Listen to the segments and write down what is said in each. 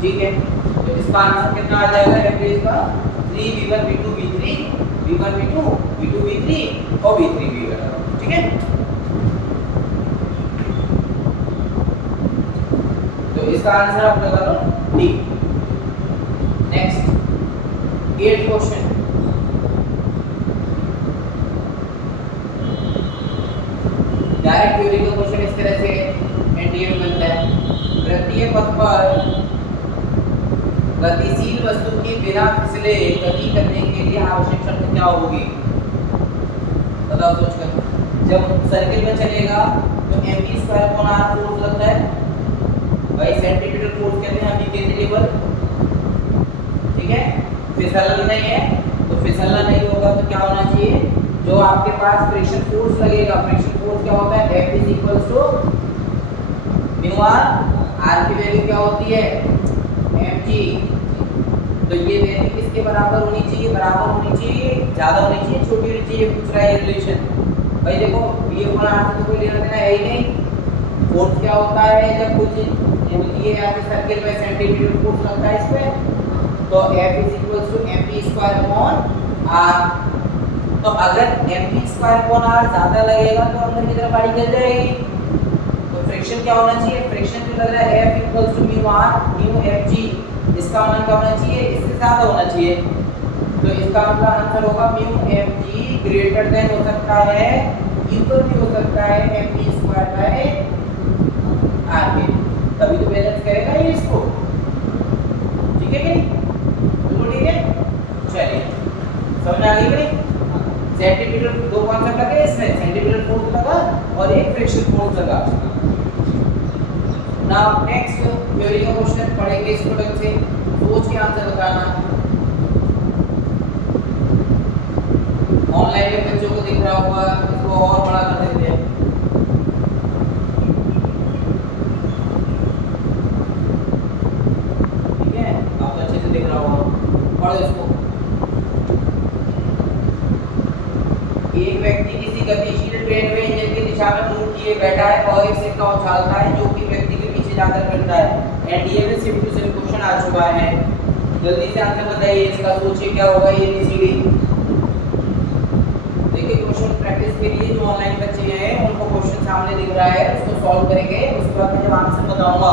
ठीक है, तो इसका आंसर कितना आ जाएगा एवरेज का 3v1 v2 v3 v1 v2 v2 v3 और v3 v1, ठीक है। तो इसका आंसर आप लगा लो D. Next 8th question, direct theory का क्वेश्चन इस तरह से एनडीए में बनता है। वृत्तीय पथ पर गतिशील वस्तु की बिना फिसले गति करने के लिए आवश्यक शर्त क्या होगी? बताओ सोचकर। जब सर्किल में चलेगा तो mv स्क्वायर पर r फोर्स लगता है, भाई सेंटीमीटर फोर्स कहते हैं अभी केंद्रीय बल, ठीक है। फिसलना नहीं है, तो फिसलना नहीं होगा तो क्या होना चाहिए? जो आपके पास फ्रिक्शन फोर्स लगेगा, फ्रिक्शन फोर्स क्या होता है? F is equal to mu R, R की वैल्यू क्या होती है? mg। तो ये वैल्यू किसके बराबर होनी चाहिए? बराबर होनी चाहिए, ज्यादा होनी चाहिए, छोटी होनी चाहिए, पूछ रहा है रिलेशन। भाई देखो ये कोण आर से तो कोई लेना देना है ही नहीं। फोर्स क्या होता है? जब कुछ ये ऐसे सर्किल में सेंटीमीटर फोर्स लगता है इस पे, तो F is equal to mv square upon r। तो अगर mv स्क्वायर अपॉन r ज्यादा लगेगा तो अंदर की तरफ गाड़ी चल जाएगी। तो फ्रिक्शन क्या होना चाहिए? फ्रिक्शन जो लग रहा है F equal to mu r mu mg, इसका मान क्या होना चाहिए? इससे ज्यादा होना चाहिए। तो इसका मतलब आंसर होगा म्यू mg ग्रेटर देन हो सकता है, इक्वल भी हो सकता है mv स्क्वायर बाय r के, तभी तो बैलेंस करेगा ये इसको, ठीक है कि नहीं? बिल्कुल ठीक है। चलिए समझ आ गई भाई? सेंटीमीटर दो कॉन्सेप्ट लगे इसमें, सेंटीमीटर फोर्स लगा और एक फ्रिक्शन फोर्स लगा। नाउ नेक्स्ट थ्योरी का क्वेश्चन पढ़ेंगे इसको ढंग से, सोच के आंसर बताना। ऑनलाइन में बच्चों को दिख रहा होगा, इसको और बड़ा कर देते हैं। ठीक है, आपको अच्छे से दिख रहा होगा, पढ़ो इसको। एक व्यक्ति किसी गतिशील ट्रेन में इंजन की दिशा में मूव किए बैठा है और एक सिक्का उछालता है जो कि व्यक्ति के पीछे जाकर गिरता है। एनडीए में सिर्फ टू सिर्फ क्वेश्चन आ चुका है, जल्दी से आंसर बताइए इसका। सोचिए क्या होगा ये एबीसीडी। देखिए क्वेश्चन प्रैक्टिस के लिए जो ऑनलाइन बच्चे हैं उनको क्वेश्चन सामने दिख रहा है, उसको सॉल्व करेंगे। उसके बाद मैं जब आंसर बताऊंगा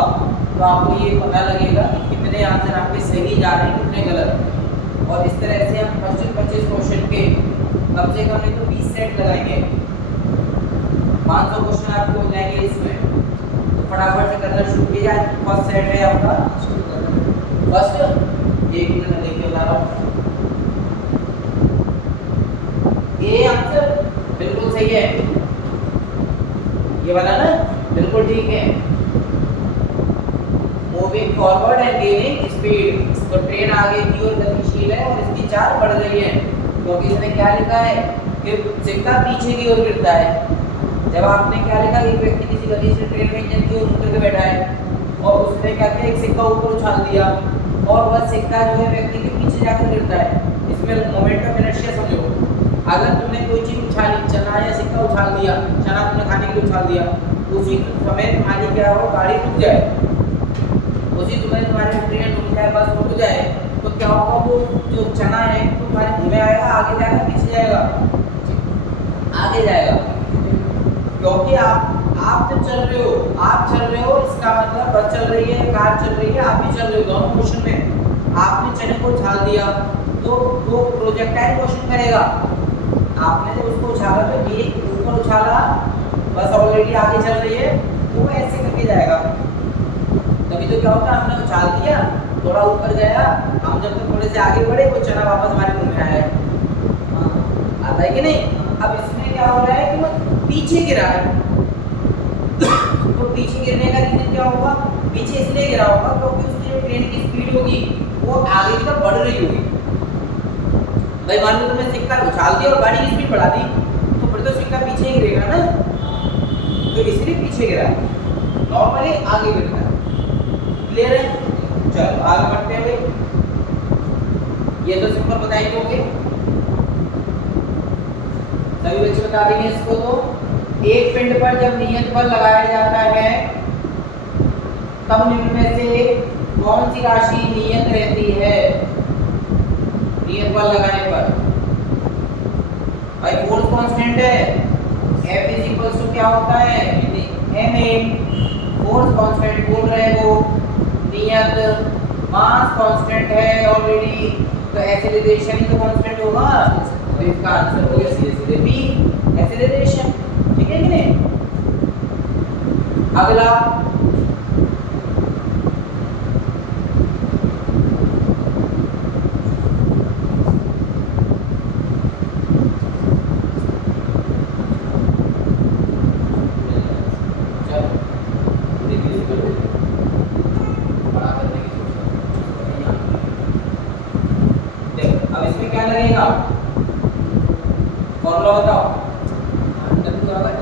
तो आपको ये पता लगेगा कि कितने आंसर आपके सही जा रहे हैं, कितने गलत। और इस तरह से हम 25 क्वेश्चन के कम से कम नहीं तो 20 सेट लगाएंगे, 500 क्वेश्चन आपको हो जाएंगे इसमें। तो फटाफट से करना शुरू किया जाए। फर्स्ट सेट है आपका, फर्स्ट एक मिनट में देखिए बता रहा हूँ। ये आंसर बिल्कुल सही है, ये वाला ना बिल्कुल ठीक है। Moving forward and gaining speed, तो ट्रेन आगे की ओर गतिशील है और इसकी चाल बढ़ रही है, क्योंकि इसने क्या लिखा है कि सिक्का पीछे की ओर गिरता है। जब आपने क्या लिखा, एक व्यक्ति किसी गतिशील ट्रेन में इंजन की ओर मुड़ के बैठा है और उसने क्या किया, एक सिक्का ऊपर उछाल दिया और वह सिक्का जो है व्यक्ति के पीछे जाकर गिरता है। इसमें मोमेंट ऑफ इनर्शिया समझो। अगर तुमने कोई चीज उछाली, चना या सिक्का उछाल दिया, चना तुमने खाने के लिए उछाल दिया, उसी समय तुम्हारी क्या हो, गाड़ी रुक जाए, उसी समय तुम्हारी ट्रेन रुक जाए, बस रुक जाए, तो क्या होगा, वो जो चना है तुम्हारे धीमे आएगा, आगे जाएगा, पीछे जाएगा, आगे जाएगा। क्योंकि आप जब चल रहे हो, आप चल रहे हो, इसका मतलब बस चल रही है, कार चल रही है, आप भी चल रहे हो, दोनों मोशन में। आपने चने को उछाल दिया तो वो प्रोजेक्टाइल मोशन करेगा। आपने जब उसको उछाला तो ये ऊपर उछाला, बस ऑलरेडी आगे चल रही है, वो ऐसे करके जाएगा। तभी तो क्या होता है, हमने उछाल दिया, थोड़ा ऊपर गया, हम जब तक थोड़े से आगे बढ़े वो चना वापस हमारे मुंह में आया। आता है कि नहीं? अब इसमें क्या हो रहा है कि वो पीछे गिरा है, तो पीछे गिरने का रीजन क्या होगा, पीछे इसलिए गिरा होगा क्योंकि उसकी जो ट्रेन की स्पीड होगी वो आगे की तरफ बढ़ रही होगी। भाई मान लो तुमने सिक्का उछाल दिया और गाड़ी की स्पीड बढ़ा दी, तो फिर तो सिक्का पीछे ही गिरेगा ना, तो इसलिए पीछे गिरा है, नॉर्मली आगे गिरता है। क्लियर है? चलो आगे बढ़ते हैं भाई। ये तो सिंपल बताएंगे होंगे, सभी बच्चे बता देंगे इसको। तो एक पिंड पर जब नियत बल लगाया जाता है तब निम्न में से कौन सी राशि नियत रहती है, नियत बल लगाने पर? भाई फोर्स कांस्टेंट है, F इज इक्वल्स टू क्या होता है, ma। फोर्स कांस्टेंट बोल रहे हैं वो, नियत मास कांस्टेंट है ऑलरेडी, तो एक्सेलरेशन ही तो कांस्टेंट होगा, तो इसका आंसर हो गया सीधे सीधे बी, एक्सेलरेशन। ठीक है कि नहीं? अगला फॉर्मूला बताओ। W बराबर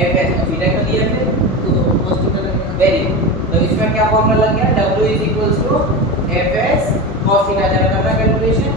F S तो थीटा का दिया फिर तो cos थीटा लगेगा। वेरी, तो इसमें क्या फॉर्मूला लग गया, W is equals to F S cos theta. जरा करना कैलकुलेशन।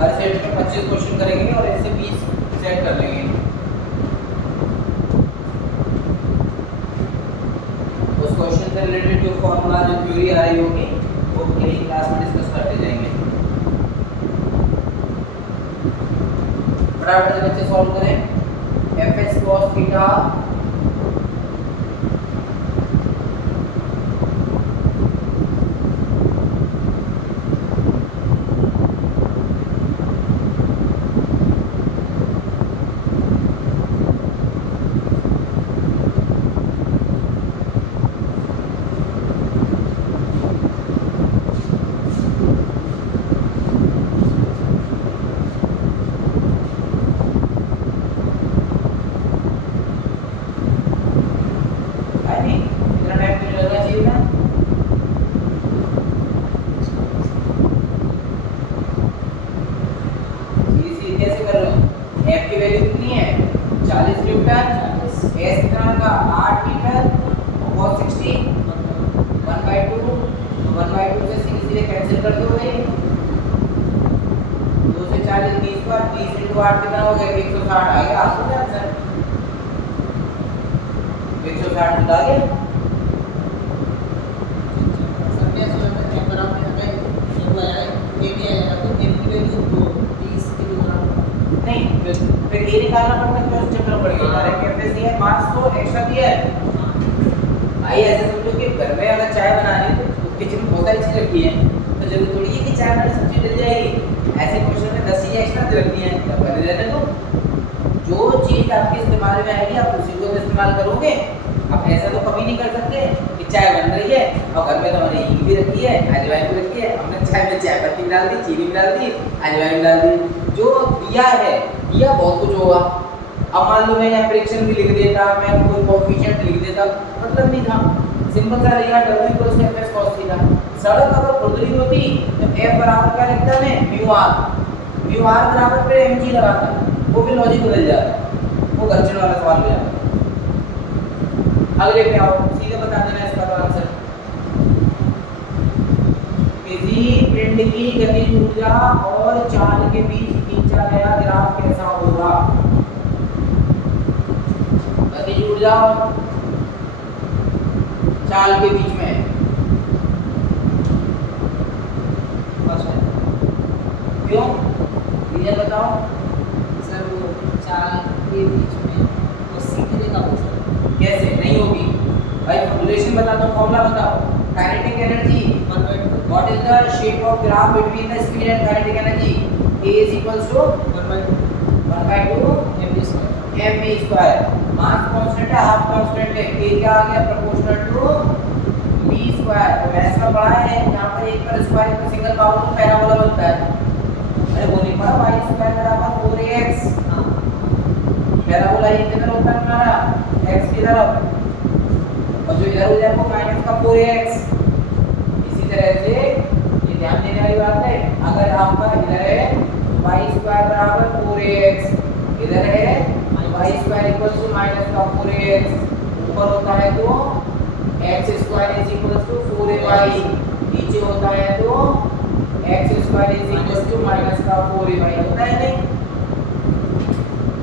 हर सेट में 25 क्वेश्चन करेंगे और ऐसे 20 सेट कर लेंगे। उस क्वेश्चन से रिलेटेड जो फॉर्मूला जो थ्योरी आ रही होगी वो यही क्लास में डिस्कस करते जाएंगे। फटाफट से बच्चे सॉल्व करें। एफ एस कॉस थीटा कितना हो गया 160 आ गया। आंसर 160 निकाल गया। नहीं फिर ये निकालना पड़ता है, क्यों चक्कर पड़ेगा? डायरेक्ट कैपेसिटी है, मास तो एक्स्ट्रा दिया है। भाई ऐसे समझो कि घर में अगर चाय बनानी है तो किचन में बहुत सारी चीजें रखी हैं, तो जरूरी थोड़ी है कि चाय बनाने सब्जी डल जाएगी। ऐसे क्वेश्चन में 10 चीजें एक्स्ट्रा रखी हैं, तब कर देने दो। जो चीज आपके इस्तेमाल में आएगी आप उसी को इस्तेमाल करोगे। आप ऐसा तो कभी नहीं कर सकते कि चाय बन रही है और घर में तो हमने हींग भी रखी है, अजवाइन भी रखी है, हमने चाय में चाय पत्ती डाल दी, चीनी भी डाल दी, अजवाइन डाल दी। जो दिया है दिया बहुत कुछ होगा। अब मान लो मैं यहाँ फ्रिक्शन भी लिख देता, मैं कोई कोएफिशिएंट लिख देता, मतलब नहीं था। सिंपल सा रहेगा W equals to F cos theta. सड़क अगर खुरदरी होती तो F बराबर क्या लिखता मैं म्यू आर बराबर पे mg लगाता, वो फिर लॉजिक बदल जाता, वो घर्षण वाला सवाल हो जाता। अगले पे आओ, सीधे बता देना इसका तो आंसर। किसी पिंड की गतिज ऊर्जा और चाल के बीच खींचा गया ग्राफ कैसा होगा? गतिज ऊर्जा और चाल के बीच में क्यों? रीजन बताओ। सर वो चाल के बीच में वो सीखने का होगा। कैसे नहीं होगी भाई? फॉर्मूलेशन बता दो, फॉर्मूला बताओ। Kinetic energy, what is the shape of graph between the speed and kinetic energy? A is equals to 1/2 mv square. Mass constant है, हाफ कांस्टेंट है, K क्या आ गया? प्रोपोर्शनल टू v स्क्वायर, तो maths में पढ़ा है यहाँ पर एक पर स्क्वायर पर सिंगल पावर तो पैराबोला बनता है। अरे वो नहीं पढ़ा y स्क्वायर बराबर 4ax, पैराबोला ये किधर होता है हमारा x की तरफ, और जो इधर हो जाएगा माइनस का 4ax। इसी तरह से ये ध्यान देने वाली बात है, अगर आपका इधर है y स्क्वायर बराबर 4ax, इधर है y square equal to minus का 4ax, ऊपर होता है तो x square is equal to 4ay, नीचे होता है तो x square is equal to minus का 4ay होता है नहीं,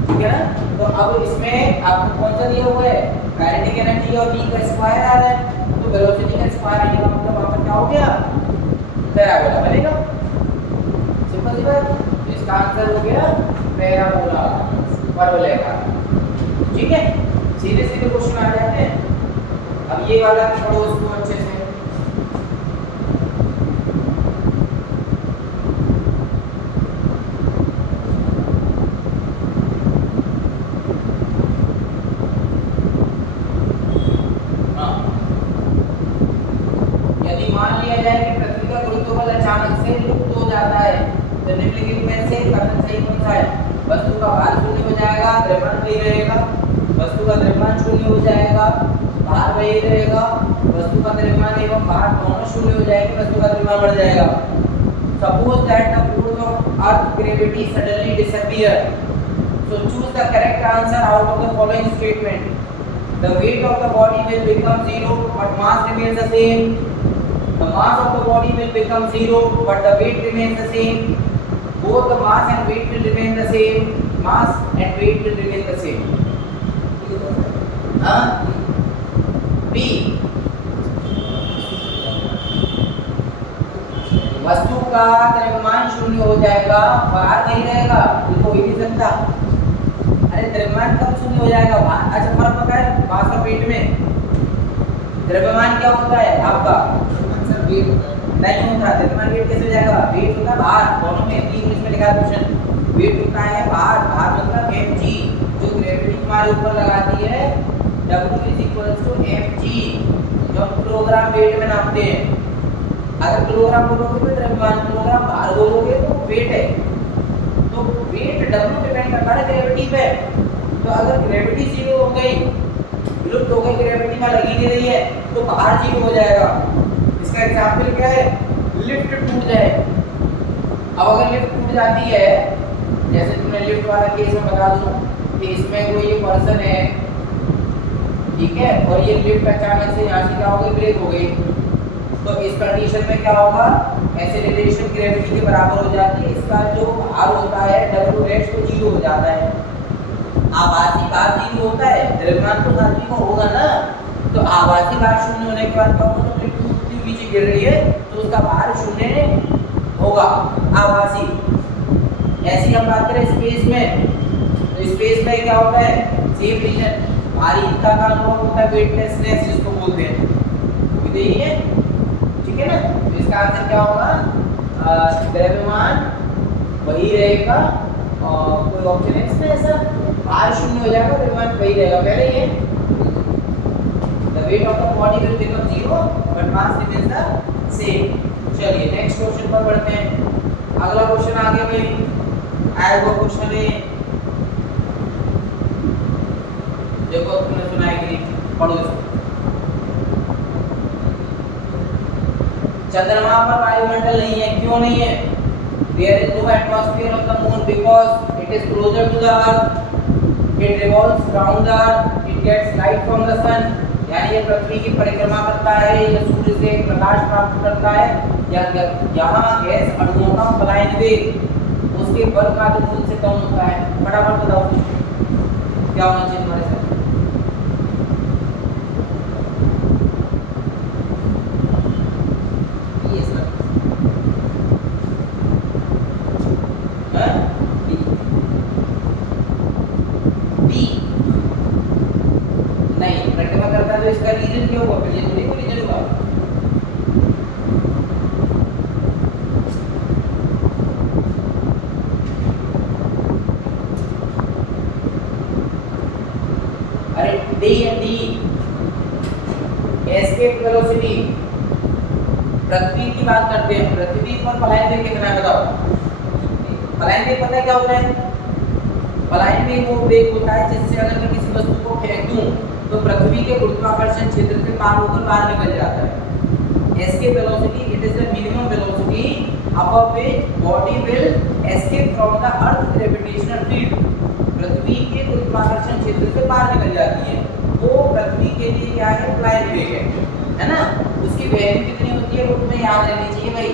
ठीक है ना। तो अब इसमें आपको कौन सा दिया हुआ है, काइनेटिक एनर्जी और v का स्क्वायर आ रहा है, तो वेलोसिटी का स्क्वायर आने का मतलब आपका क्या हो गया, पैराबोला बनेगा। सिंपल सी बात, तो इसका आंसर हो गया पैराबोला, परवलयका। ठीक है, सीधे सीधे क्वेश्चन आ जाते हैं। अब ये वाला पढ़ो उसको अच्छे से। यदि मान लिया जाए कि पृथ्वी का गुरुत्वाकर्षण अचानक से लुप्त हो जाता है, तो निम्नलिखित में से कथन सही कौन सा है। वस्तु का भार शून्य हो जाएगा, द्रव्यमान वही रहेगा। वस्तु का द्रव्यमान शून्य हो जाएगा, भार वही रहेगा। वस्तु का द्रव्यमान एवं भार दोनों शून्य हो जाएंगे, वस्तु का द्रव्यमान बढ़ जाएगा। Suppose that the force of earth gravity suddenly disappear, so choose the correct answer out of the following statement. The weight of the body will become zero, but mass remains the same. The mass of the body will become zero, but the weight remains the same. Both the mass and weight will remain the same. Mass and weight will remain the same. B. वस्तु का द्रव्यमान शून्य हो जाएगा, भार नहीं रहेगा, ये तो हो ही नहीं सकता। अरे द्रव्यमान कब शून्य हो जाएगा, भार। अच्छा फर्क पता है मास और वेट में। द्रव्यमान क्या होता है आपका, आंसर वेट होता है, नहीं होता। द्रव्यमान वेट कैसे हो जाएगा, वेट होता है भार, दोनों में इंग्लिश में लिखा है क्वेश्चन। वेट होता है भार, भार मतलब mg, जो ग्रेविटी हमारे ऊपर लगाती है, w = mg, जो हम किलोग्राम वेट में नापते हैं। अगर किलोग्राम बोलोगे तो द्रव्यमान, किलोग्राम भार बोलोगे तो वेट है। तो वेट w डिपेंड करता है ग्रेविटी पे। तो अगर ग्रेविटी जीरो हो गई, विलुप्त हो गई, ग्रेविटी में लगी नहीं रही है, तो भार जीरो हो जाएगा। इसका एग्जांपल क्या है, लिफ्ट टूट जाए। अब अगर लिफ्ट टूट जाती है, जैसे तुमने लिफ्ट वाला केस में बता दूं कि इसमें कोई ये पर्सन है, ठीक है, और ये लिफ्ट अचानक से यहाँ से क्या हो गई, ब्रेक हो गई, तो इस कंडीशन में क्या होगा, एक्सेलरेशन ग्रेविटी के बराबर हो जाती है। इसका जो भार होता है w रेस्ट तो जीरो हो जाता है। आभासी भार जीरो होता है, द्रव्यमान तो साथ में होगा ना। तो आभासी भार शून्य होने के बाद क्या होगा, तो लिफ्ट टूटती हुई नीचे गिर रही है तो उसका भार शून्य होगा, आभासी। ऐसी हम बात करें स्पेस में, तो स्पेस में क्या होता है, सेम रीजन, भारीता का अनुभव होता है, वेटलेसनेस जिसको बोलते हैं, यही है, ठीक है ना। तो इसका आंसर क्या होगा, द्रव्यमान वही रहेगा, और कोई ऑप्शन है इसमें ऐसा, भार शून्य हो जाएगा, द्रव्यमान वही रहेगा, पहले ये the weight of the body will become zero but mass remains the same। चलिए नेक्स्ट क्वेश्चन पर बढ़ते हैं। अगला क्वेश्चन आगे में आया हुआ क्वेश्चन है, देखो तुमने सुना है कि नहीं, पढ़ो इसको। चंद्रमा पर वायुमंडल नहीं है, क्यों नहीं है, there is no atmosphere of the moon because it is closer to the earth, it revolves around the earth, it gets light from the sun। यानी ये पृथ्वी की परिक्रमा करता है, ये सूर्य से प्रकाश प्राप्त करता है। यहाँ गैस अणुओं का पलायन वेग उसके बल का मूल से कम होता है। फटाफट बताओ क्या होना चाहिए हमारे साथ। तो इसका रीजन क्या होगा, फिर ये थोड़ी कोई रीजन होगा। करते हैं पृथ्वी पर पलायन वेग कितना है बताओ। पलायन वेग पता है क्या होता है? पलायन वेग वो वेग होता है जिससे अगर मैं किसी वस्तु को फेंक दूं तो पृथ्वी के गुरुत्वाकर्षण क्षेत्र से पार होकर बाहर निकल जाता है। Escape velocity it is the minimum velocity above which body will escape from the earth gravitational field। पृथ्वी के गुरुत्वाकर्षण क्षेत्र से बाहर निकल जाती है, वो पृथ्वी के लिए क्या है? पलायन वेग है ना। उसकी वैल्यू कितनी होती है वो तुम्हें याद रहनी चाहिए भाई,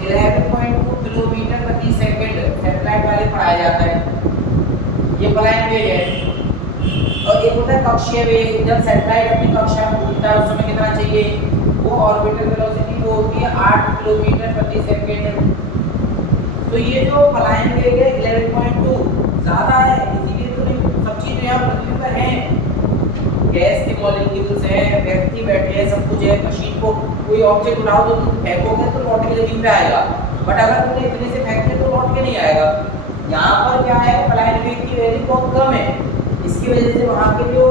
11.2 किलोमीटर प्रति सेकंड सैटेलाइट वाले पढ़ाया जाता है, ये पलायन वेग है। और एक होता है कक्षीय वेग, जब सैटेलाइट अपनी कक्षा में घूमता है उस समय कितना चाहिए? वो ऑर्बिटल वेलोसिटी वो होती है 8 किलोमीटर प्रति सेकंड। तो ये जो पलायन वेग है 11.2 ज्यादा है, इसीलिए तो सब चीज यहाँ पृथ्वी पर है, गैस के मॉलिक्यूल्स हैं, व्यक्ति बैठे हैं, सब कुछ है। मशीन को कोई ऑब्जेक्ट उठाओ तो तुम फेंकोगे तो लौट के जमीन पे आएगा, बट अगर तुमने इतने से फेंके तो लौट के नहीं आएगा। यहाँ पर क्या है? पलायन वेग की वैल्यू बहुत कम है, इसकी वजह से वहाँ के जो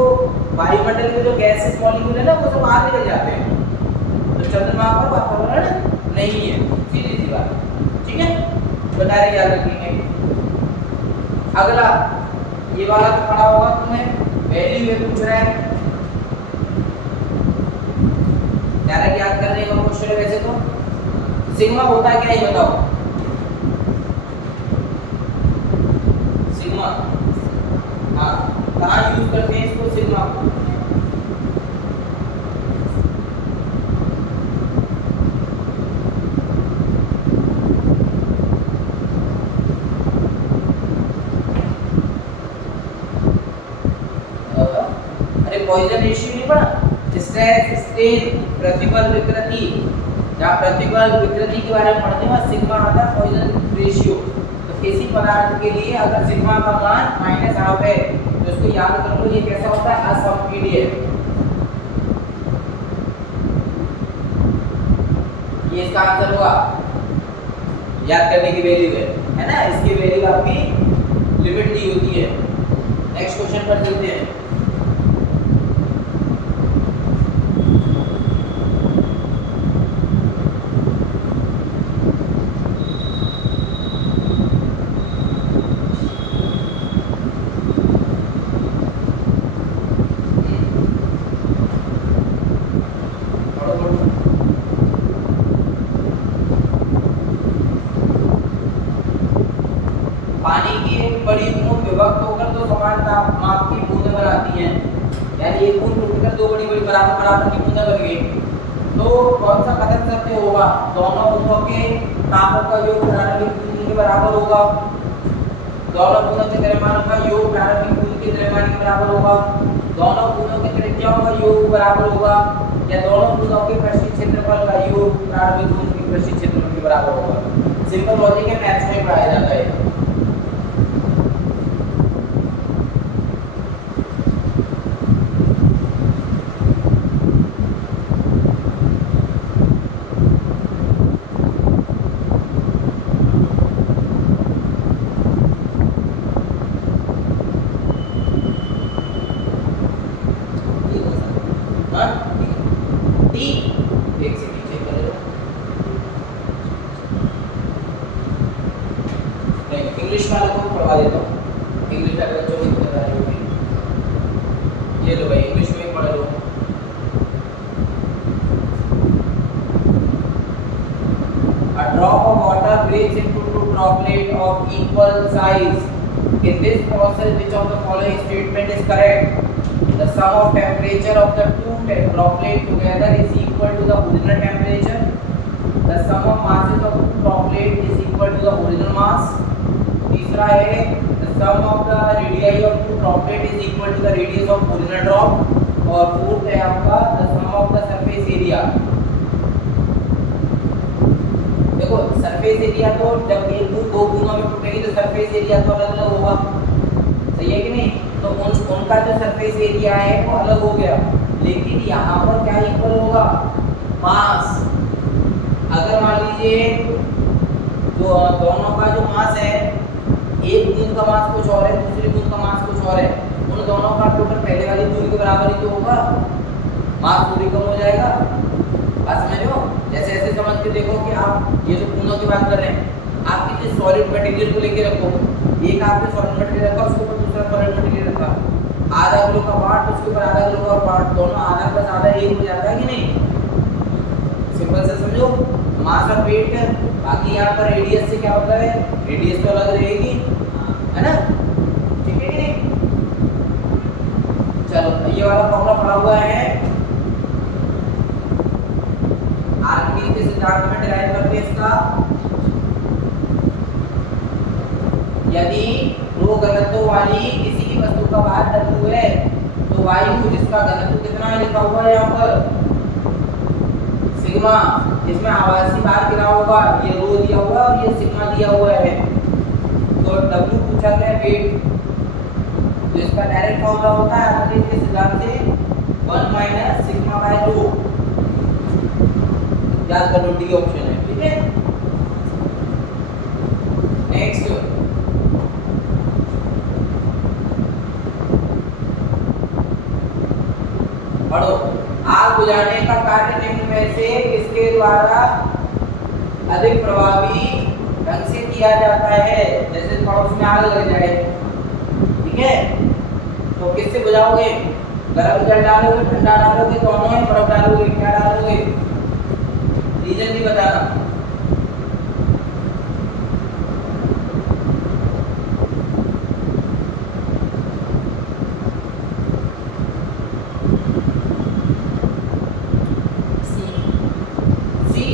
वायुमंडल के जो गैसेस मॉलिक्यूल है ना वो सब बाहर निकल जाते हैं, तो चंद्रमा पर वातावरण नहीं है, सीधी सी बात, ठीक है। तो डायरेक्ट याद रखेंगे। अगला ये वाला तो पढ़ा होगा तुमने, वैल्यू में पूछ रहा है, डायरेक्ट याद करने का क्वेश्चन है। वैसे तो सिग्मा होता है क्या ये बताओ? सिग्मा, हाँ, कहाँ यूज करते हैं इसको सिग्मा को? पॉइजन रेशियो नहीं पढ़ा? स्ट्रेस, स्ट्रेन, प्रतिबल विकृति, जहाँ प्रतिबल विकृति के बारे में पढ़ते हैं सिग्मा आता है पॉइजन रेशियो। तो किसी पदार्थ के लिए अगर सिग्मा का मान -12 है तो इसको याद कर लो, ये कैसा होता है? असममितीय। ये इसका आंसर होगा, याद करने की वैल्यू है ना, इसकी वैल्यू आपकी लिमिट दी होती है। नेक्स्ट क्वेश्चन पर चलते हैं। पानी की एक बड़ी बूंद विभक्त होकर दो समान माप की बूंदें बनाती हैं, यानी एक बूंद टूटकर दो बड़ी बड़ी बराबर की बूंदें बन गई, तो कौन सा कथन सत्य होगा? दोनों बूंदों के तापों का योग प्रारंभिक बूंद के बराबर होगा, दोनों बूंदों के द्रव्यमान का योग प्रारंभिक बूंद के द्रव्यमान के बराबर होगा, दोनों बूंदों के त्रिज्याओं का योग बराबर होगा, या दोनों बूंदों के पृष्ठीय क्षेत्रफल का योग प्रारंभिक बूंद के पृष्ठीय क्षेत्रफल के बराबर होगा। सिंपल लॉजिक है, मैथ्स में पढ़ाया जाता है। इंग्लिश वाला को पढ़वा देता हूँ, इंग्लिश वाले बच्चों को दिक्कत आ रही होगी। ये लो भाई, इंग्लिश में पढ़ लो। A drop of water breaks into two droplets of equal size. In this process, which of the following statement is correct? The sum of temperature of the two droplets together is equal to the original temperature. The sum of masses of two droplets is equal to the original mass. तीसरा है the sum of the radii of two droplets is equal to the radius of original drop. और fourth है आपका the sum of the surface area. देखो surface area तो जब एक बूंद दो बूंदों में टूटेगी तो सरफेस एरिया तो अलग अलग होगा, सही है कि नहीं? तो उनका जो सरफेस एरिया है वो अलग हो गया, लेकिन यहाँ पर क्या इक्वल होगा? मास। अगर मान लीजिए दोनों का जो मास है, एक बूंद का मास कुछ और है, दूसरी बूंद का मास कुछ और है, उन दोनों का टोटल पहले वाली बूंद के बराबर ही तो होगा, मास पूरी कम हो जाएगा। बात समझ रहे हो? जैसे ऐसे समझ के देखो कि आप ये जो खूनों की बात कर रहे हैं, आप किसी सॉलिड मटेरियल को लेके रखो, एक आपने सॉलिड मटेरियल रखा, उसके ऊपर दूसरा सॉलिड मटेरियल रखा, आधा किलो का पार्ट, उसके ऊपर आधा किलो का पार्ट, दोनों आधा प्लस आधा एक हो जाता है कि नहीं? सिंपल से समझो, मास और वेट है, बाकी यहाँ पर रेडियस से क्या होता है, रेडियस तो अलग रहेगी, है ना? ठीक है कि नहीं? चलो ये वाला फॉर्मूला पढ़ा हुआ है, आर्किमीडेज के सिद्धांत में डिराइव करते हैं इसका। यदि रो घनत्व वाली किसी की वस्तु का भार W है तो वायु जिसका घनत्व कितना है लिखा हुआ है यहाँ पर सिग्मा, इसमें आभासी भार कितना होगा, ये रो दिया हुआ है और ये सिग्मा दिया हुआ है, तो W पूछा गया वेट, तो इसका डायरेक्ट फॉर्मूला होता है आर्किमीडेज के सिद्धांत से 1 माइनस सिग्मा बाय रो, याद कर लो, डी ऑप्शन है, ठीक है? नेक्स्ट पढ़ो, आग बुझाने का कार्य निम्न में से किसके द्वारा अधिक प्रभावी ढंग से किया जाता है? जैसे पड़ोस में आग लग जाए, ठीक है, तो किससे बुझाओगे? गर्म जल डालोगे, ठंडा डालोगे, दोनों है, बर्फ डालोगे, क्या डालोगे? रीजन भी बताना। सी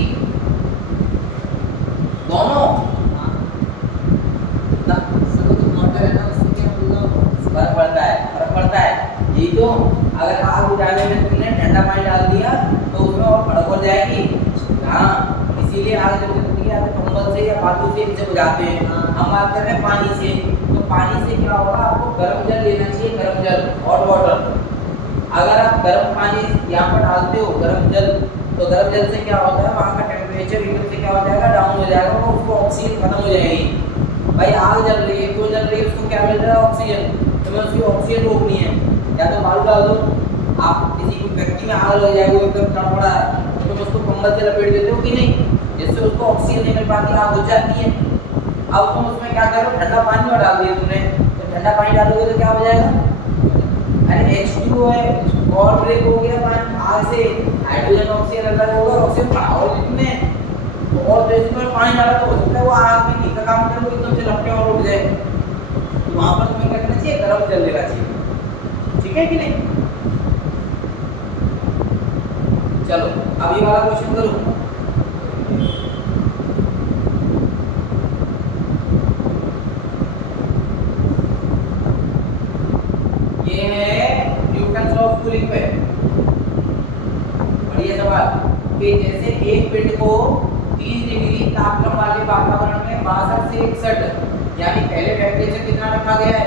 दोनों फर्क पड़ता है, फर्क पड़ता है, यही तो, अगर आग बुझाने में तुमने ठंडा पानी डाल दिया तो उसमें और भड़क हो जाएगी, हाँ, इसीलिए आग जब जलती है तो कंबल से या बालू से इसे बुझाते हैं। हम बात कर रहे हैं पानी से, तो पानी से क्या होगा, आपको गर्म जल लेना चाहिए, गर्म जल, हॉट वाटर। अगर आप गर्म पानी यहाँ पर डालते हो, गर्म जल, तो गर्म जल से क्या होता है, वहाँ का टेम्परेचर एकदम से क्या हो जाएगा, डाउन हो जाएगा, और उसको ऑक्सीजन खत्म हो जाएगी। भाई आग जल रही है, क्यों जल रही है, उसको क्या मिल रहा है, ऑक्सीजन, तुम्हें उसकी ऑक्सीजन रोकनी है, या तो बालू डाल दो, आप किसी को व्यक्ति में आग लग जाएगी, एकदम तड़पड़ा है, तो तुम उसको कंबल से लपेट देते हो कि नहीं, जिससे उसको ऑक्सीजन नहीं मिल पाती, आग बुझ जाती है। अब तुम उसमें क्या करो, ठंडा पानी और डाल दिया तुमने, तो ठंडा पानी डालोगे तो क्या हो जाएगा, अरे H2O है, और ब्रेक हो गया पानी, आग से हाइड्रोजन ऑक्सीजन अलग होगा, ऑक्सीजन और तुमने और तो इसमें पानी डाला तो हो सकता है वो आग में नहीं का काम करे, वो एकदम से लपटे और उठ जाए, तो वहाँ पर तुम्हें क्या करना चाहिए, गर्म जल लेना चाहिए, ठीक है कि नहीं? चलो अब ये वाला क्वेश्चन करूँ, ये है न्यूटन लॉ ऑफ कूलिंग पे, बढ़िया सवाल, कि जैसे एक पिंड को 30 डिग्री तापमान वाले वातावरण में 62 से 61, यानी पहले टेम्परेचर कितना रखा गया है,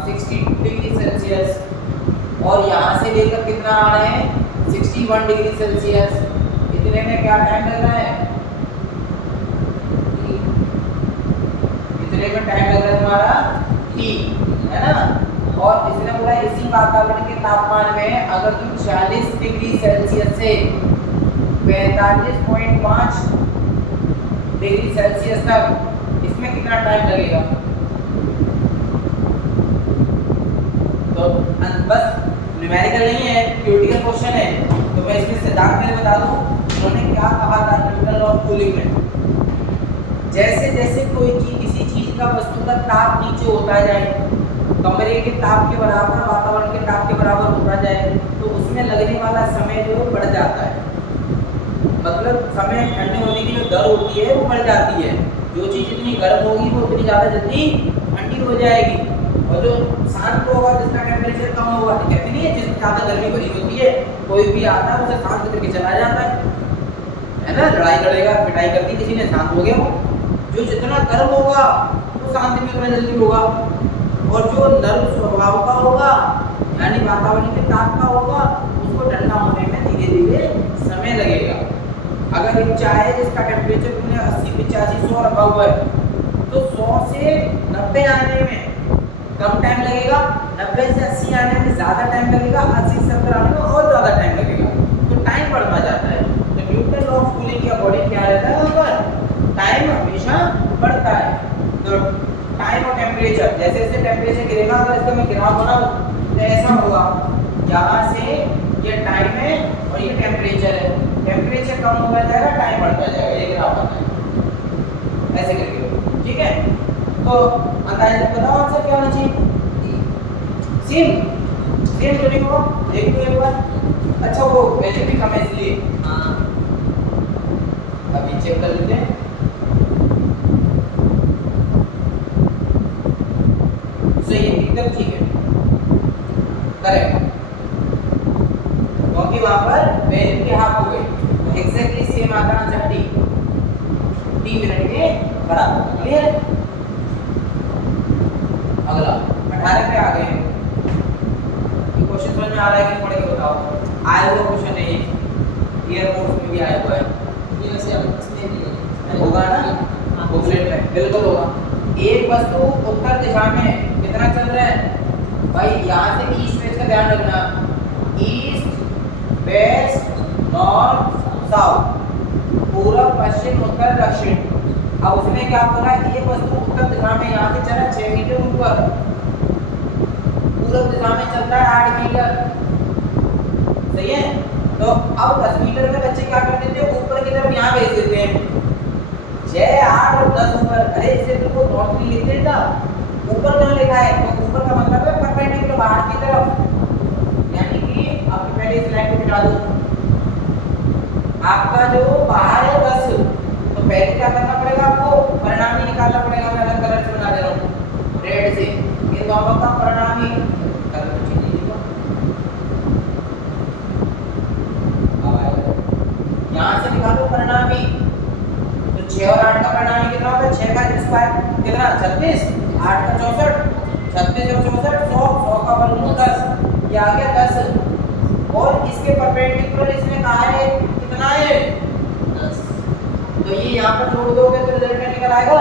62 डिग्री सेल्सियस, और यहाँ से लेकर कितना आ रहे हैं, 61 डिग्री सेल्सियस, इतने में क्या टाइम लग रहा है, इतने में टाइम लग रहा है तुम्हारा T, है ना? और इसने बोला इसी वातावरण के तापमान में अगर तुम 40 डिग्री सेल्सियस से 45.5 डिग्री सेल्सियस तक, इसमें कितना टाइम लगेगा? तो बस न्यूमेरिकल नहीं है, थ्योरेटिकल क्वेश्चन है, तो मैं इसमें सिद्धांत में बता दूं, उन्होंने क्या कहा था न्यूटन लॉ ऑफ कूलिंग में, जैसे जैसे कोई चीज, किसी चीज का, वस्तु का ताप नीचे होता जाए, कमरे के ताप के बराबर, वातावरण के ताप के बराबर होता जाए, तो उसमें लगने वाला समय जो है बढ़ जाता है, मतलब समय ठंडे होने की जो दर होती है वो बढ़ जाती है, जो चीज़ जितनी गर्म होगी वो उतनी ज़्यादा जल्दी ठंडी हो जाएगी, और जो शांत होगा, जिसका टेम्परेचर कम होगा, कहते नहीं है जिसमें ज़्यादा गर्मी भरी होती है, कोई भी आता है उसे शांत करके चला जाता है ना, लड़ाई लड़ेगा, पिटाई करती, किसी ने शांत हो गया, जो जितना गर्म होगा वो शांति में उतना जल्दी होगा, और जो नर्म स्वभाव का होगा, यानी वातावरण के ताप का होगा, उसको ठंडा होने में धीरे धीरे समय लगेगा। अगर एक चाय है जिसका टेम्परेचर तुमने 80, 85, 100 रखा हुआ है, तो 100 से 90 आने में कम टाइम लगेगा, 90 से 80 आने में ज़्यादा टाइम लगेगा, 80 से 70 आने में और ज़्यादा टाइम लगेगा, तो टाइम बढ़ता जाता है। तो न्यूटन लॉ ऑफ कूलिंग के अकॉर्डिंग क्या रहता है वहां पर टाइम हमेशा बढ़ता है। तो टाइम और टेम्परेचर, जैसे जैसे टेम्परेचर गिरेगा, अगर इसका मैं ग्राफ बनाऊं तो ऐसा होगा, यहाँ से ये टाइम है और ये टेम्परेचर है, टेम्परेचर कम होता जाएगा, टाइम बढ़ता जाएगा, ये ग्राफ बनता है ऐसे करके, ठीक है। तो अंदाजा बताओ आंसर क्या होना चाहिए, सेम तो नहीं होगा, देख लो एक बार। अच्छा वो वैल्यू भी कम है इसलिए, हाँ अभी चेक कर लेते हैं। सही है, एकदम ठीक है, करेक्ट, क्योंकि वहां पर वैल्यू के हाफ हो गए, एग्जैक्टली सेम आता है आंसर टी मिनट के बराबर। क्लियर है। अगला 18 पे आ गए, ये क्वेश्चन समझ में आ रहा है कि पढ़ के बताओ। आया हुआ क्वेश्चन है ये, एयरफोर्स में भी आया हुआ है, ये वैसे अब इसमें भी है। होगा ना बुकलेट में, बिल्कुल होगा। एक वस्तु उत्तर दिशा में कितना चल रहा है भाई, यहाँ से ईस्ट वेस्ट का ध्यान रखना, ईस्ट वेस्ट नॉर्थ साउथ, पूर्व पश्चिम उत्तर दक्षिण। अब उसमें क्या हो रहा है, ये वस्तु उत्तर दिशा में यहाँ से चला 6 मीटर ऊपर, पूर्व दिशा में चलता है 8 मीटर, सही है। तो अब 10 मीटर में बच्चे क्या कर देते हैं, ऊपर की तरफ यहाँ भेज देते हैं, 6 8 और 10 ऊपर। अरे इसे तो नॉर्थ भी लिख देता, ऊपर क्यों लिखा है, तो ऊपर का मतलब है परपेंडिकुलर बाहर की तरफ, यानी कि आपको पहले इस लाइन को मिटा दो, आपका जो बाहर है 10, तो पहले क्या करना पड़ेगा, आपको परिणामी निकालना पड़ेगा। मैं अलग कलर से बना दे रहा हूँ, रेड से, इन दोनों का परिणामी कलर को चेंज कीजिएगा, अब आएगा, यहाँ से निकालो परिणामी, तो 6 और 8 का परिणामी कितना होता है, 6 का स्क्वायर कितना 36, 8 का 64, 36 और 64 100, 100 का वर्गमूल 10, ये आ गया 10। और इसके परपेंडिकुलर इसने कहा है कितना है 10, तो ये यहाँ पर जोड़ दोगे तो रिजल्टेंट निकल आएगा,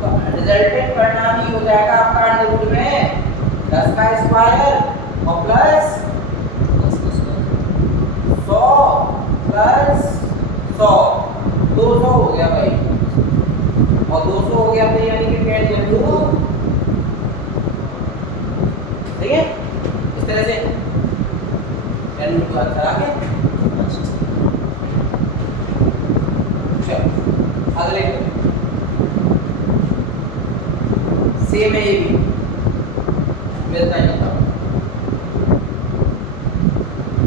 तो रिजल्टेंट परिणामी हो जाएगा आपका अंडर रूट में 10 का स्क्वायर और प्लस 100 प्लस 100, 200 हो गया भाई, और 200 हो गया तो यानी कि टेन वैल्यू, ठीक है, इस तरह से टेन को आंसर आ गया। अगले सेम है, ये भी मिलता ही होता।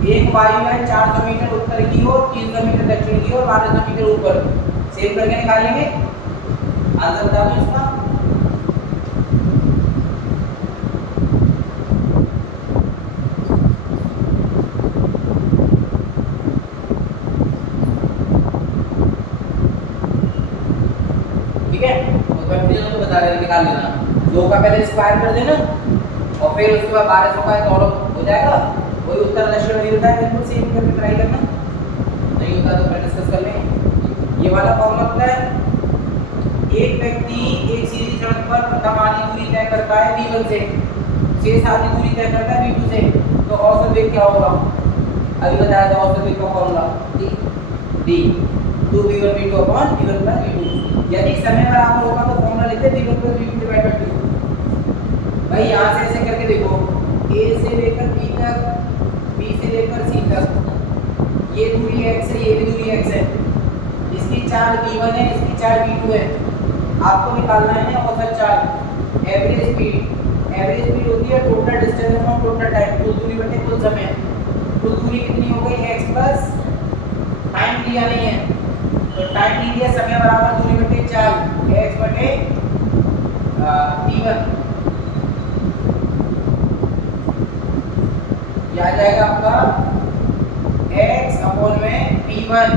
एक वायु है 400 मीटर उत्तर की ओर, 300 मीटर दक्षिण की ओर, 1200 मीटर ऊपर, सेम करके निकालेंगे, आंसर बता दो इसका। ठीक है, तो कंफ्यूजन तो बता रहे निकाल लेना, 2 का पहले स्क्वायर कर देना और फिर उसके बाद 1200 का दोनों हो जाएगा, वही उत्तर दक्षिण वही होता है, बिल्कुल सेम करके ट्राई करना, नहीं होता तो फिर डिस्कस कर लेंगे। ये वाला फॉर्मूला होता है, एक व्यक्ति एक सीधी सड़क पर प्रथम आधी दूरी तय करता है v1 से, शेष आधी दूरी तय करता है v2 से, तो औसत वेग क्या होगा, अभी बताया था औसत वेग का formula d 2v1 v2 upon v1 plus v2। यदि समय बराबर होगा तो फॉर्मूला लिखते हैं v1 plus v2 divide by 2। भाई यहाँ से ऐसे करके देखो, a से लेकर b तक, b से लेकर c तक, ये दूरी x है, ये भी दूरी x है, इसकी चाल v1 है, इसकी चाल v2 है, आपको निकालना है औसत चाल, एवरेज स्पीड। एवरेज स्पीड होती है total distance upon total time, कुल दूरी बटे कुल समय। कुल दूरी कितनी हो गई, x प्लस टाइम दिया नहीं है तो टाइम नहीं दिया, समय बराबर दूरी बटे चाल, x बटे v1, ये आ जाएगा आपका x अपॉन में v1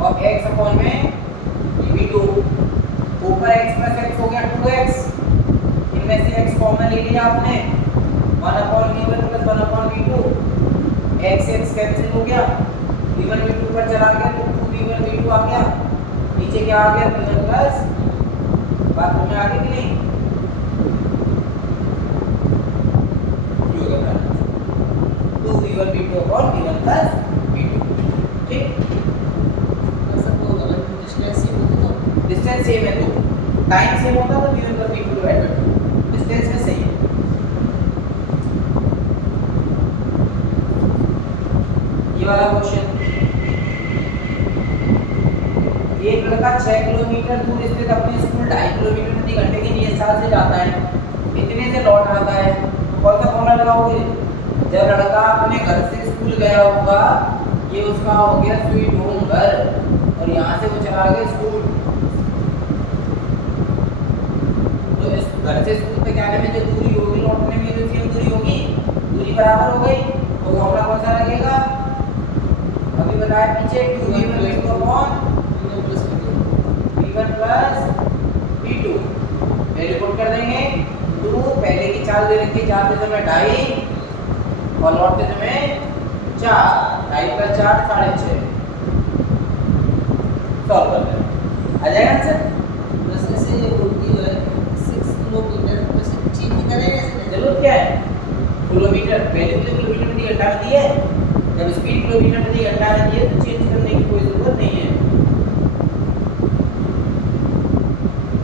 और x अपॉन में v2, ऊपर x प्लस x हो गया 2x, इनमें से x कॉमन ले लिया आपने, 1 upon v1 plus 1 upon v2, x cancel हो गया, v1 v2 पर चला गया तो 2v1 v2 आ गया, नीचे क्या आ गया v1 प्लस, बात में आ गई कि नहीं, ये हो गया 2v1 v2 upon v1 plus v2, ठीक। टाइम सेम होता तो v1 + v2 divide by 2 distance में सही है। ये वाला क्वेश्चन, एक लड़का 6 किलोमीटर दूर स्थित अपने स्कूल 2.5 किलोमीटर प्रति घंटे की रफ्तार से जाता है, इतने से लौट आता है, तो कौन सा फॉर्मूला लगाओगे? जब लड़का अपने घर से स्कूल गया होगा, ये उसका हो गया स्वीट होम घर, और यहाँ से वो चला गया स्कूल, तो इस घर से स्कूल पे जाने में जो दूरी होगी, लौटने में जो सेम दूरी होगी, दूरी बराबर हो गई, तो फॉर्मूला कौन सा लगेगा? अभी बताया पीछे 2v1 v2 upon v1 + v2, पहले पुट कर देंगे 2, पहले की चाल दे रखी, जाते समय 2.5 और लौटते समय 4, 2.5 + 4 6.5, सॉल्व कर लें, आ जाएगा आंसर। बस ऐसे उल्टी है 6 किलोमीटर बस चेंज करें ऐसे जरूरत क्या है? किलोमीटर पहले भी तो किलोमीटर प्रति घंटा में दिया है, जब स्पीड किलोमीटर प्रति घंटा में दिया तो चेंज करने की कोई जरूरत नहीं है।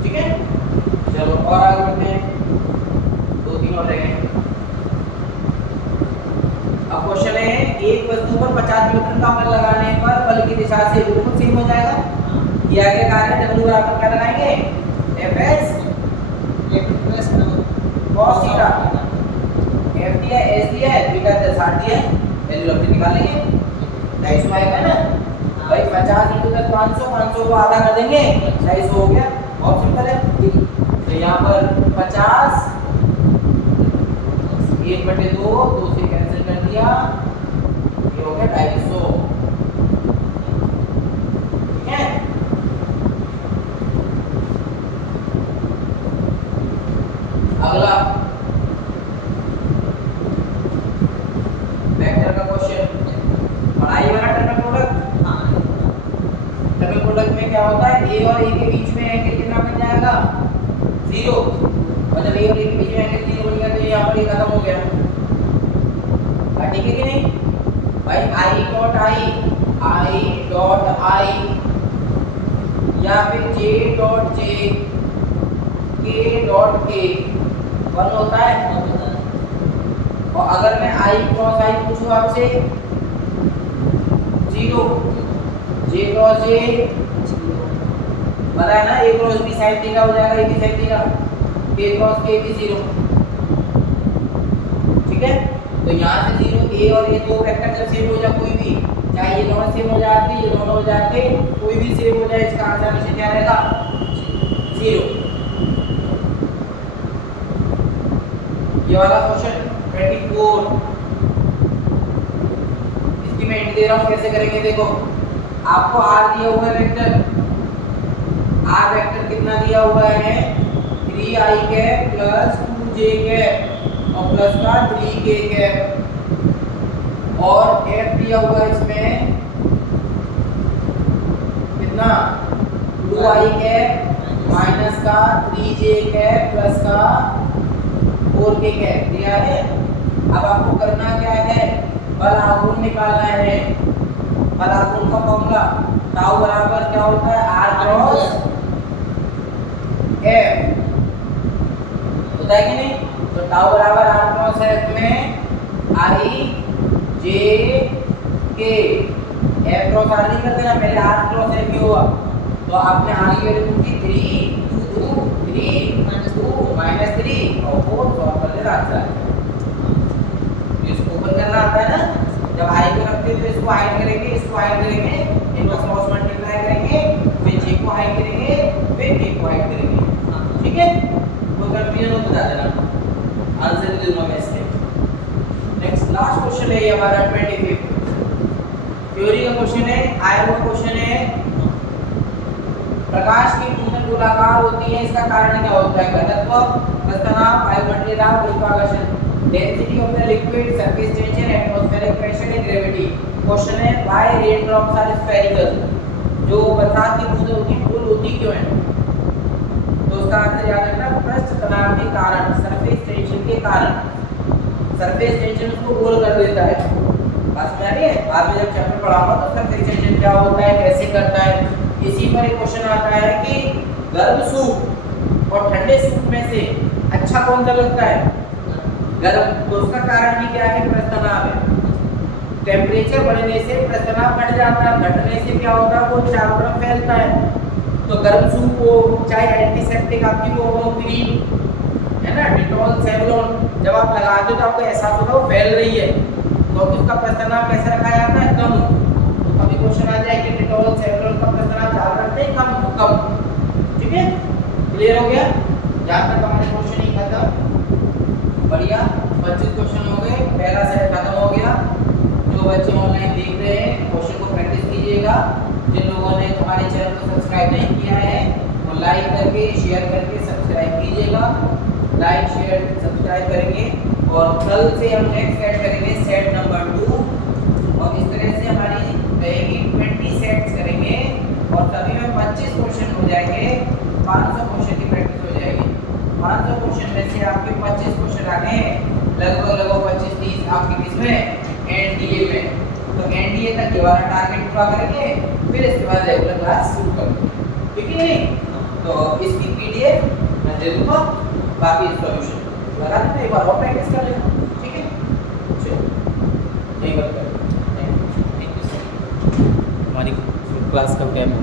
ठीक है, चलो और आगे बढ़ते हैं, 2-3 और रह गए। अब क्वेश्चन है, एक वस्तु पर 50 न्यूटन का बल लगाने पर बल की दिशा से बिल्कुल सेम हो जाएगा। ये आगे कार्य W बराबर क्या लगाएंगे? Fs plus cos theta, F दिया, S दिया है, थीटा 60 दिया है, वैल्यू रख के निकालेंगे, 250 आएगा ना भाई। 50 × 10 500, 500 को आधा कर देंगे, 250 हो गया, बहुत सिंपल है। तो यहाँ पर 50 1/2, 2 से कैंसिल कर दिया, ये हो गया 250। ठीक है, अगला वेक्टर का क्वेश्चन, पढ़ाई वाला टर्नल प्रोडक्ट। टर्नल प्रोडक्ट में क्या होता है? ए और ए के बीच में एंगल कितना बन जाएगा? 0, और जब ए और ए के बीच में एंगल 0 बन गया तो यहाँ पर ये खत्म हो गया। ठीक है कि नहीं भाई? I डॉट I या फिर J dot J, K dot K 1 होता है। और अगर मैं I क्रॉस I पूछूं आपसे 0, J क्रॉस J पता है ना, A cross B sine theta हो जाएगा, A B sine theta, K cross K भी 0। ठीक है, तो यहाँ से 0, A और ये दो वेक्टर जब सेम हो जाए, कोई भी, चाहे ये दोनों सेम हो जाते, ये दोनों हो जाते, कोई भी सेम हो जाए, इसका आंसर हमेशा क्या रहेगा? 0। ये वाला क्वेश्चन 24, इसकी मैं हिंट दे रहा हूँ कैसे करेंगे। देखो, आपको R दिया हुआ है वेक्टर, R वेक्टर कितना दिया हुआ है? 3i cap plus 2j cap और प्लस का 3k कैप, और F दिया हुआ है इसमें कितना? 2i कैप माइनस का 3j कैप प्लस का 4k कैप दिया है। अब आपको करना क्या है? बल आघूर्ण निकालना है। बल आघूर्ण का फॉर्मूला टाउ बराबर क्या होता है? R क्रॉस F होता है कि नहीं? तो टाउ बराबर R क्रॉस F में I J K, F cross R नहीं कर देना, पहले R क्रॉस F ही होगा। तो आपने R की वैल्यू पूछी 3 2 3 -2 -3 और 4 सॉल्व कर देना आंसर। इसको ओपन करना आता है ना, जब I को रखते हैं तो इसको हाइड करेंगे, इसको हाइड करेंगे, इनवर्स क्रॉस मल्टीप्लाई करेंगे, फिर J को हाइड करेंगे, फिर K को हाइड करेंगे। ठीक है, कोई कंफ्यूजन हो तो बता देना, आंसर दे दूंगा मैं इसके। नेक्स्ट लास्ट क्वेश्चन है ये हमारा 25 थ्योरी का क्वेश्चन है। आया हुआ क्वेश्चन है, प्रकाश की बूंदें गोलाकार होती है, इसका कारण क्या होता है? घनत्व, प्रस्तनाभ, वायुमंडलीय दाब, गुरुत्वाकर्षण, density of the liquid, surface tension, atmospheric pressure and gravity. Question है, why rain drops are spherical? जो बरसात की बूंदें होती हैं गोल होती क्यों हैं? तो उसका आंसर याद रखना, पृष्ठ तनाव के कारण, सरफेस टेंशन के कारण। सरफेस टेंशन उसको गोल कर देता है। बात समझ आ रही है? बाद में जब चैप्टर पढ़ाऊंगा तो सरफेस टेंशन क्या होता है, कैसे करता है। इसी पर एक क्वेश्चन आता है कि गर्म सूप और ठंडे सूप में से अच्छा कौन सा लगता है? गर्म। तो उसका कारण भी क्या है? प्रस्तनाभ है। टेम्परेचर बढ़ने से प्रस्तनाभ घट जाता है, घटने से क्या होता है? वो चारों तरफ फैलता है। तो गर्म सूप हो, चाहे एंटीसेप्टिक आपकी वो हो क्रीम है ना, डिटॉल, सेवलॉन, जब आप लगाते हो तो आपको एहसास होगा वो फैल रही है, तो उसका प्रस्तनाभ कैसे रखा जाता है? कम। तो कभी क्वेश्चन आ जाए कि डिटॉल, सेवलॉन का प्रस्तनाभ ज्यादा रखते हैं कम? ठीक है, क्लियर हो गया? जहाँ तक हमारे क्वेश्चन ही खत्म। बढ़िया, 25 क्वेश्चन हो गए, पहला सेट खत्म हो गया। जो बच्चे ऑनलाइन देख रहे हैं क्वेश्चन को प्रैक्टिस कीजिएगा। जिन लोगों ने हमारे चैनल को सब्सक्राइब नहीं किया है वो लाइक करके, शेयर करके सब्सक्राइब कीजिएगा। लाइक, शेयर, सब्सक्राइब करेंगे और कल से हम नेक्स्ट सेट करेंगे, सेट नंबर 2, और इस तरह से हमारी रहेगी 20 सेट्स करेंगे और सभी में 25 क्वेश्चन हो जाएंगे, 500 क्वेश्चन की प्रैक्टिस हो जाएगी। 500 क्वेश्चन में से आपके 25 क्वेश्चन आ गए, लगभग 25-30 आपके किसमें? एनडीए में। तो एनडीए तक ये वाला टारगेट पूरा करेंगे, फिर इसके बाद रेगुलर क्लास शुरू करेंगे, ठीक है? तो इसकी पीडीएफ मैं दे दूंगा, बाकी सॉल्यूशन लगा देते, एक बार और प्रैक्टिस कर लेना, ठीक है? चलो, यही बात करें। Thank you sir. हमारी क्लास का टाइम